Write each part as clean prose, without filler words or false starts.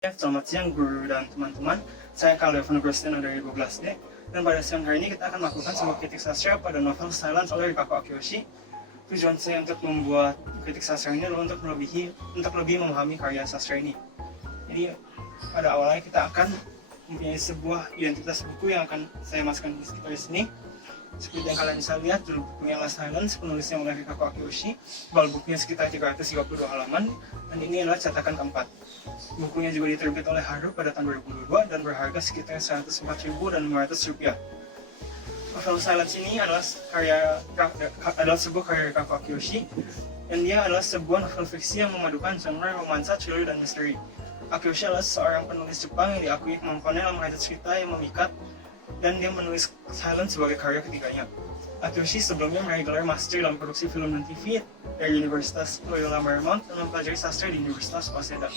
Selamat siang guru dan teman-teman. Saya Calvin Agustino dari 12D. Dan pada siang hari ini kita akan melakukan sebuah kritik sastra pada novel Silence oleh Rikako Akiyoshi. Tujuan saya untuk membuat kritik sastra ini adalah untuk lebih memahami karya sastra ini. Jadi pada awalnya kita akan mempunyai sebuah identitas buku yang akan saya masukkan di sekitar sini. Seperti yang kalian bisa lihat, judul bukunya adalah Silence, penulisnya oleh Rikako Akiyoshi. Tebal bukunya sekitar 332 halaman, dan ini adalah cetakan keempat. Bukunya juga diterbit oleh Haru pada tahun 2022 dan berharga sekitar 104.500 rupiah. Novel Silence ini adalah sebuah karya Rikako Akiyoshi, dan dia adalah sebuah novel fiksi yang memadukan genre romansa, thriller, dan misteri. Akiyoshi adalah seorang penulis Jepang yang diakui kemampuannya dalam mengajar cerita yang memikat, dan dia menulis Silence sebagai karya ketiganya. Akiyoshi sebelumnya meraih gelar master dalam produksi film dan TV dari Universitas Loyola Marymount dan mempelajari sastra di Universitas Waseda.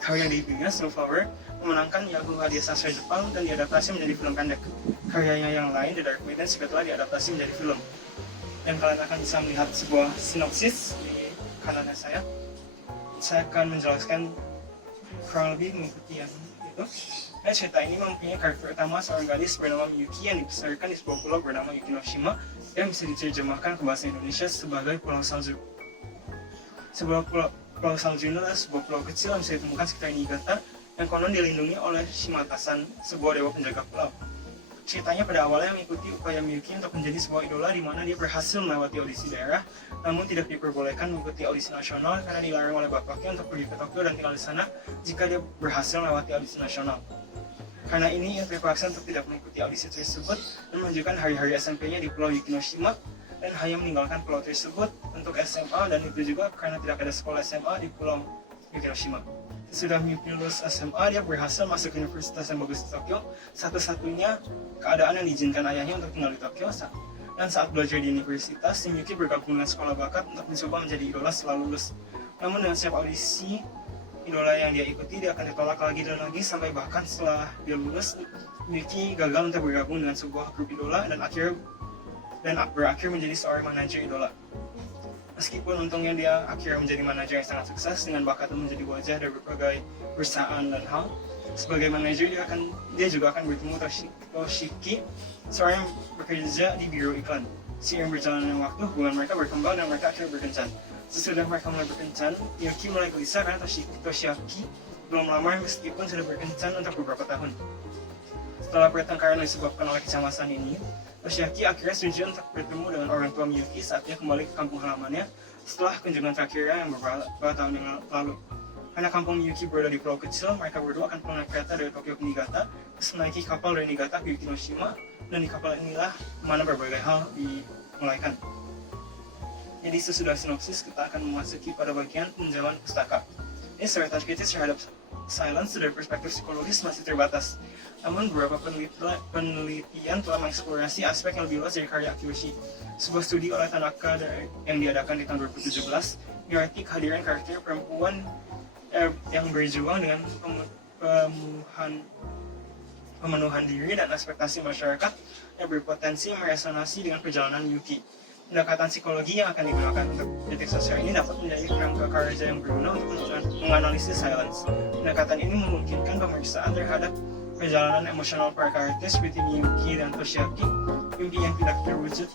Karya debutnya, Snowflower, memenangkan Yahoo Hadiah Sastra Jepang dan diadaptasi menjadi film pendek. Karyanya yang lain, The Dark Maiden, juga telah diadaptasi menjadi film. Dan kalian akan bisa melihat sebuah sinopsis di kanan saya. Saya akan menjelaskan kurang lebih mengikuti yang itu. Dan cerita ini mempunyai karakter utama seorang gadis bernama Miyuki yang dibesarkan di sebuah pulau bernama Yukinoshima yang bisa diterjemahkan ke bahasa Indonesia sebagai Pulau Salju. Sebuah pulau salju ini adalah sebuah pulau kecil yang bisa ditemukan sekitar Niigata yang konon dilindungi oleh Shimata-san, sebuah dewa penjaga pulau. Ceritanya pada awalnya mengikuti upaya Miyuki untuk menjadi sebuah idola di mana dia berhasil melewati audisi daerah, namun tidak diperbolehkan mengikuti audisi nasional karena dilarang oleh bapaknya untuk pergi ke Tokyo dan tinggal di sana jika dia berhasil melewati audisi nasional. Karena ini, ia terpaksa untuk tidak mengikuti audisi tersebut dan menunjukkan hari-hari SMP-nya di Pulau Yukinoshima dan hanya meninggalkan pulau tersebut untuk SMA, dan itu juga karena tidak ada sekolah SMA di Pulau Yukinoshima. Sesudah Miyuki lulus SMA, dia berhasil masuk ke universitas yang bagus di Tokyo, satu-satunya keadaan yang diizinkan ayahnya untuk tinggal di Tokyo. Dan saat belajar di universitas, Miyuki bergabung dengan sekolah bakat untuk mencoba menjadi idola setelah lulus. Namun dengan setiap audisi idola yang dia ikuti, dia akan ditolak lagi dan lagi, sampai bahkan setelah dia lulus, Miyuki gagal untuk bergabung dengan sebuah grup idola dan berakhir menjadi seorang manajer idola. Meskipun untungnya dia akhirnya menjadi manajer yang sangat sukses dengan bakatnya menjadi wajah dari berbagai perusahaan dan hal. Sebagai manajer, dia juga akan bertemu Toshiki, seorang yang bekerja di biro iklan. Seiring berjalannya waktu, hubungan mereka berkembang dan mereka akhirnya berkencan. Sesudah mereka mulai berkencan, Miyuki mulai gelisah karena Toshiaki belum lamar meskipun sudah berkencan untuk beberapa tahun. Setelah pertengkaran yang disebabkan oleh kecemasan ini, Toshiaki akhirnya setuju untuk bertemu dengan orang tua Miyuki saat dia kembali ke kampung halamannya setelah kunjungan terakhirnya yang beberapa tahun yang lalu. Karena kampung Miyuki berada di pulau kecil, mereka berdua akan pulang naik kereta dari Tokyo ke Niigata, terus menaiki kapal dari Niigata ke Yukinoshima, dan di kapal inilah mana berbagai hal dimulaikan. Jadi sesudah sinopsis, kita akan memasuki pada bagian peninjauan pustaka. Ini secara kritis terhadap Silence dari perspektif psikologis masih terbatas. Namun beberapa penelitian telah mengeksplorasi aspek yang lebih luas dari karya Akiyoshi. Sebuah studi oleh Tanaka yang diadakan di tahun 2017 menyoroti kehadiran karakter perempuan yang berjuang dengan pemenuhan diri dan ekspektasi masyarakat yang berpotensi meresonansi dengan perjalanan Yuki. Pendekatan psikologi yang akan digunakan untuk kritik sosial ini dapat menjadi kerangka karya yang berguna untuk menganalisis Silence. Pendekatan ini memungkinkan pemeriksaan terhadap perjalanan emosional para karakter seperti Miyuki dan Toshiaki, mimpi yang tidak terwujud,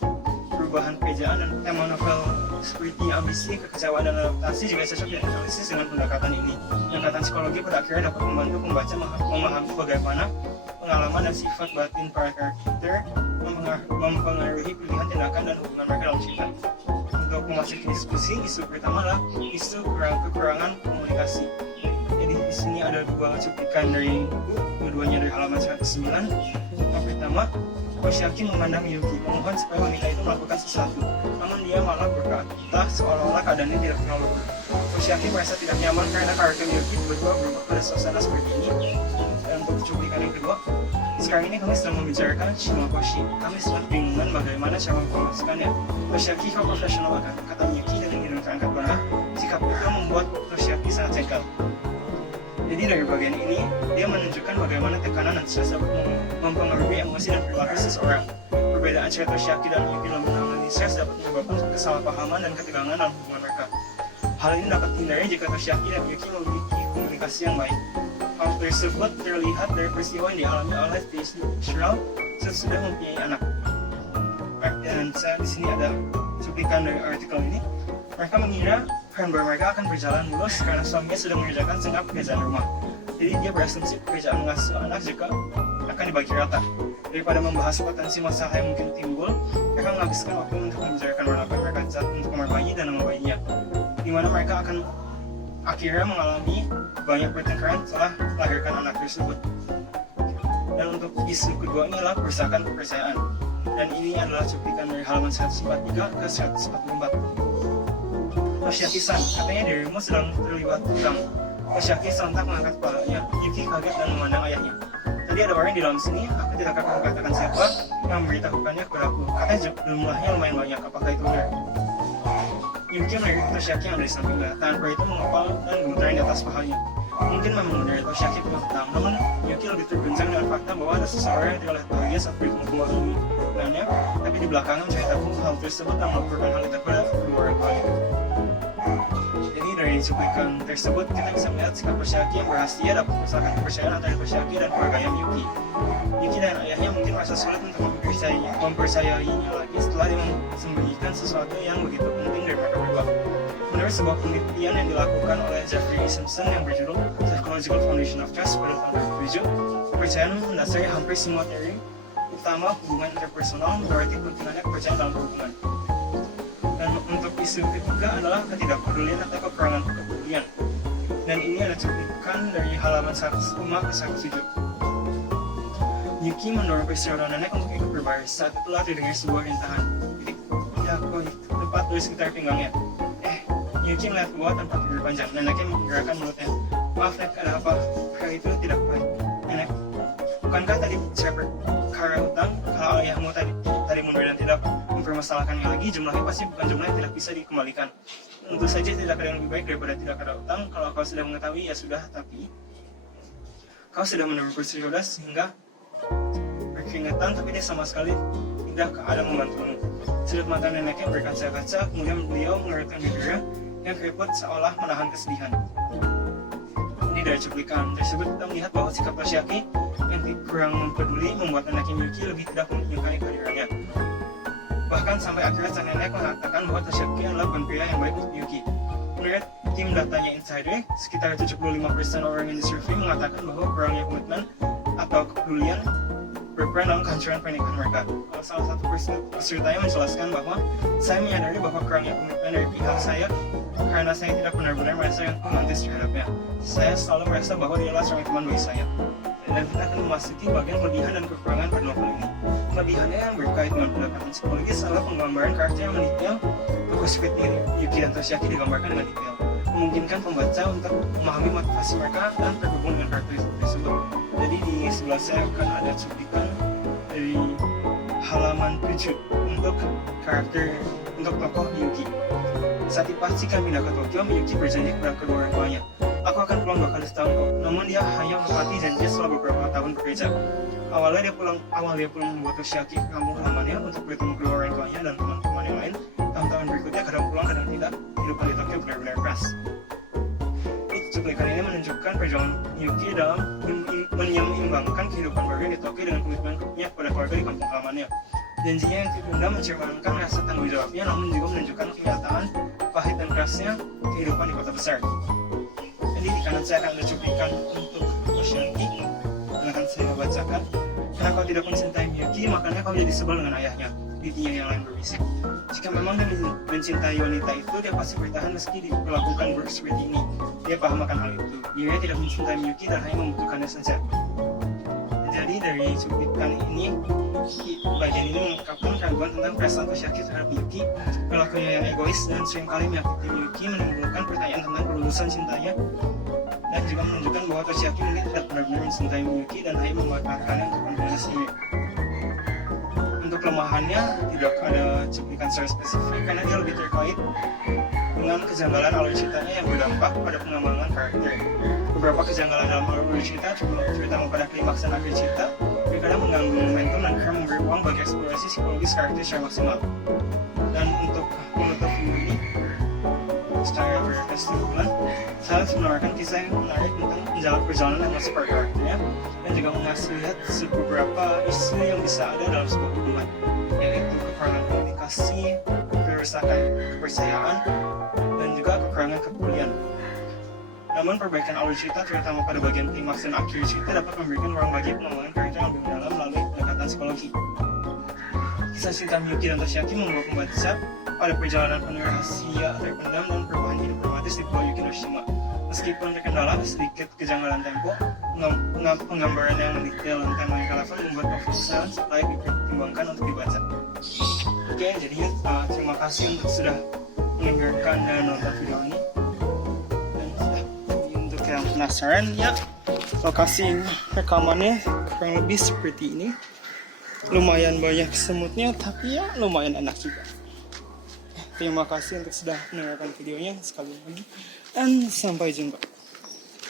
perubahan pekerjaan, dan tema novel seperti ambisi, kekecewaan, dan adaptasi juga cocok dianalisis dengan pendekatan ini. Pendekatan psikologi pada akhirnya dapat membantu pembaca memahami bagaimana pengalaman dan sifat batin para karakter mempengaruhi pilihan tindakan dan hubungan mereka dalam cerita. Untuk memasuki diskusi, isu pertama adalah isu kekurangan komunikasi. Jadi di sini ada dua cuplikan dari buku, keduanya dari halaman 109. Yang pertama, Toshiaki memandang Miyuki, memohon supaya wanita itu melakukan sesuatu, namun dia malah berkata seolah-olah keadaannya tidak terlalu buruk. Toshiaki merasa tidak nyaman karena karakter Miyuki tiba-tiba berubah pada suasana seperti ini. Dan untuk cuplikan yang kedua, sekarang ini kami sedang membicarakan Shimakoshi. Kami sedang bingungan bagaimana cara mempromosikannya. Toshiaki, kau profesional banget, kata Miyuki dengan hidung terangkat bangga. Sikap itu membuat Toshiaki sangat jengkel. Jadi dari bagian ini, dia menunjukkan bagaimana tekanan dan stres dapat mempengaruhi emosi dan perilaku seseorang. Perbedaan cerita Toshiaki dan Miyuki dalam menangani stres dapat menyebabkan kesalahpahaman dan ketegangan dalam hubungan mereka. Hal ini dapat dihindari jika Toshiaki dan Miyuki memiliki komunikasi yang baik. tersebut terlihat dari peristiwa yang dialami oleh Fitzgerald sesudah mempunyai anak. Dan saya di sini ada cuplikan dari artikel ini. Mereka mengira bahwa mereka akan berjalan mulus karena suaminya sudah mengerjakan segenap pekerjaan rumah. Jadi dia berasumsi pekerjaan mengasuh anak juga akan dibagi rata. Daripada membahas potensi masalah yang mungkin timbul, mereka menghabiskan waktu untuk membicarakan perlengkapan mereka saat untuk kamar bayi dan nama bayinya, di mana mereka akan akhirnya mengalami banyak pertengkaran setelah melahirkan anak tersebut. Dan untuk isu kedua ini adalah kerusakan kepercayaan. Dan ini adalah cuplikan dari halaman 143 ke 144. Toshiaki-san, katanya dirimu sedang terlibat hutang. Toshiaki sontak mengangkat kepalanya. Yuki kaget dan memandang ayahnya. Tadi ada orang di dalam sini, aku tidak akan mengatakan siapa yang memberitahukannya kepadaku. Katanya jumlahnya lumayan banyak, apakah itu benar? Yuki melirik Toshiaki yang ada di sampingnya. Tangan pria itu mengepal dan gemetaran di atas pahanya. Mungkin memang benar Toshiaki punya hutang, namun Yuki lebih terguncang dengan fakta bahwa ada seseorang yang tidak lihat bahagia saat bertemu kembali dengannya, tapi di belakangnya menceritakan hal tersebut dan melaporkan hal itu kepada kedua orang tuanya. Jadi dari cuplikan tersebut kita bisa melihat sikap Toshiaki yang berhasil dapat merusakan kepercayaan antara Toshiaki dan keluarganya Yuki. Yuki dan ayahnya mungkin merasa sulit untuk mempercayainya lagi setelah dia sembunyikan sesuatu yang begitu penting dari mereka berdua. Menurut sebuah penelitian yang dilakukan oleh Jeffrey Simpson yang berjudul Psychological Foundation of Trust pada tahun 2007, kepercayaan mendasari hampir semua teori utama hubungan interpersonal, berarti pentingnya kepercayaan dalam hubungan. Dan untuk isu ketiga adalah ketidakpedulian atau kekurangan kepedulian. Dan ini ada cuplikan dari halaman 105 ke 107. Yuki mendorong peristiwa nenek untuk ikut berbaris. Saat itulah terdengar sebuah rintangan. Tepat dari sekitar pinggangnya. Yuki melihat keluar tanpa pikir panjang. Neneknya menggerakkan mulutnya. Maaf nek, ada apa? Hal itu tidak baik. Nenek, bukankah tadi saya perkara hutang? Kalau ayahmu tadi mundur dan tidak mempermasalahkannya lagi, jumlahnya pasti bukan jumlah yang tidak bisa dikembalikan. Tentu saja tidak ada yang lebih baik daripada tidak ada hutang. Kalau kau sudah mengetahui ya sudah, tapi kau sudah menemukan kursi roda sehingga berkeringetan, tapi dia sama sekali tidak ada membantumu. Sudut mata neneknya berkaca-kaca, kemudian beliau mengerutkan bibirnya yang keriput seolah menahan kesedihan. Ini dari cuplikan tersebut kita melihat bahwa sikap Toshiaki yang kurang mempeduli membuat neneknya Yuki lebih tidak menyukai kehadirannya. Bahkan sampai akhirnya sang nenek mengatakan bahwa Toshiaki adalah bukan pria yang baik untuk Yuki. Menurut tim datanya Insider, sekitar 75% orang yang disurvei mengatakan bahwa kurangnya komitmen atau kepedulian berperan dalam kehancuran pernikahan mereka. Salah satu pesertanya menjelaskan bahwa saya menyadari bahwa kurangnya komitmen dari pihak saya karena saya tidak benar-benar merasa yang romantis terhadapnya. Saya selalu merasa bahwa dia adalah seorang teman bagi saya. Dan kita akan memasuki bagian kelebihan dan kekurangan pada novel ini. Kelebihannya yang berkait dengan pendekatan psikologis adalah penggambaran karakter yang mendetail. Tokoh seperti Yuki dan Toshiaki digambarkan dengan detail, memungkinkan pembaca untuk memahami motivasi mereka dan terhubung dengan karakter tersebut. Jadi di sebelah saya akan ada cuplikan dari halaman 7 untuk karakter untuk tokoh Yuki. Saat dipastikan pindah ke Tokyo, Yuki berjanji kepada kedua orang tuanya, "Aku akan pulang 2 kali setahun kok." Namun dia hanya menepati janji setelah beberapa tahun bekerja. Awalnya dia pulang membuat Toshiaki ke kampung halamannya untuk bertemu kedua orang tuanya dan teman-teman yang lain. Tahun-tahun berikutnya kadang pulang kadang tidak. Kehidupan di Tokyo benar-benar keras. Cuplikan ini menunjukkan perjuangan Yuki dalam menyeimbangkan kehidupan baru di Tokyo dengan komitmennya kepada keluarga di kampung halamannya. Janjinya yang tertunda mencerminkan rasa tanggung jawabnya, namun juga menunjukkan kenyataan pahit dan kerasnya kehidupan di kota besar. Jadi di kanan saya akan ada cuplikan untuk Toshiaki yang akan saya bacakan. Karena kau tidak mencintai Yuki, makanya kau jadi sebel dengan ayahnya. Didinya yang lain berbisik. Jika memang dia mencintai wanita itu, dia pasti bertahan meski diperlakukan buruk seperti ini. Dia paham akan hal itu. Dia tidak mencintai Yuki dan hanya membutuhkannya saja. Jadi dari cuplikan ini, bagian ini mengungkapkan keraguan tentang perasaan Toshiaki terhadap Yuki, perilakunya yang egois dan seringkali menyakiti Yuki, menimbulkan pertanyaan tentang kelulusan cintanya, dan juga menunjukkan bahwa Toshiaki mungkin tidak benar-benar mencintai Yuki dan hanya memanfaatkannya untuk kepentingannya sendiri. Untuk kelemahannya tidak ada cuplikan secara spesifik karena dia lebih terkait dengan kejanggalan alur ceritanya yang berdampak pada pengembangan karakter. Beberapa kejanggalan dalam alur cerita, terutama pada klimaks dan akhir cerita, kadang mengganggu momentum dan akhirnya memberi ruang bagi eksplorasi psikologis karakter secara maksimal. Dan untuk menutup video ini, secara berkesimpulan, Silence menawarkan kisah yang menarik tentang menjalani perjalanan yang masuk per karakternya dan juga mengasih lihat beberapa isu yang bisa ada dalam sebuah hubungan, yaitu kekurangan komunikasi, kerusakan kepercayaan, dan juga kekurangan kepedulian. Namun perbaikan alur cerita terutama pada bagian klimaks dan akhir cerita dapat memberikan ruang bagi pengembangan karakter yang lebih mendalam melalui pendekatan psikologi. Kisah cinta Miyuki dan Toshiaki membawa pembaca pada perjalanan penuh rahasia terpendam dan perubahan hidup dramatis di Pulau Yukinoshima. Meskipun terkendala sedikit kejanggalan tempo, penggambaran yang mendetail dan tema yang relevan membuat novel Silence layak dipertimbangkan untuk dibaca. Oke, jadi terima kasih untuk sudah mendengarkan dan nonton video ini. Untuk yang penasaran, ya lokasi rekamannya kurang lebih seperti ini. Lumayan banyak semutnya, tapi ya lumayan enak juga. Terima kasih untuk sudah mendengarkan videonya sekali lagi, dan sampai jumpa.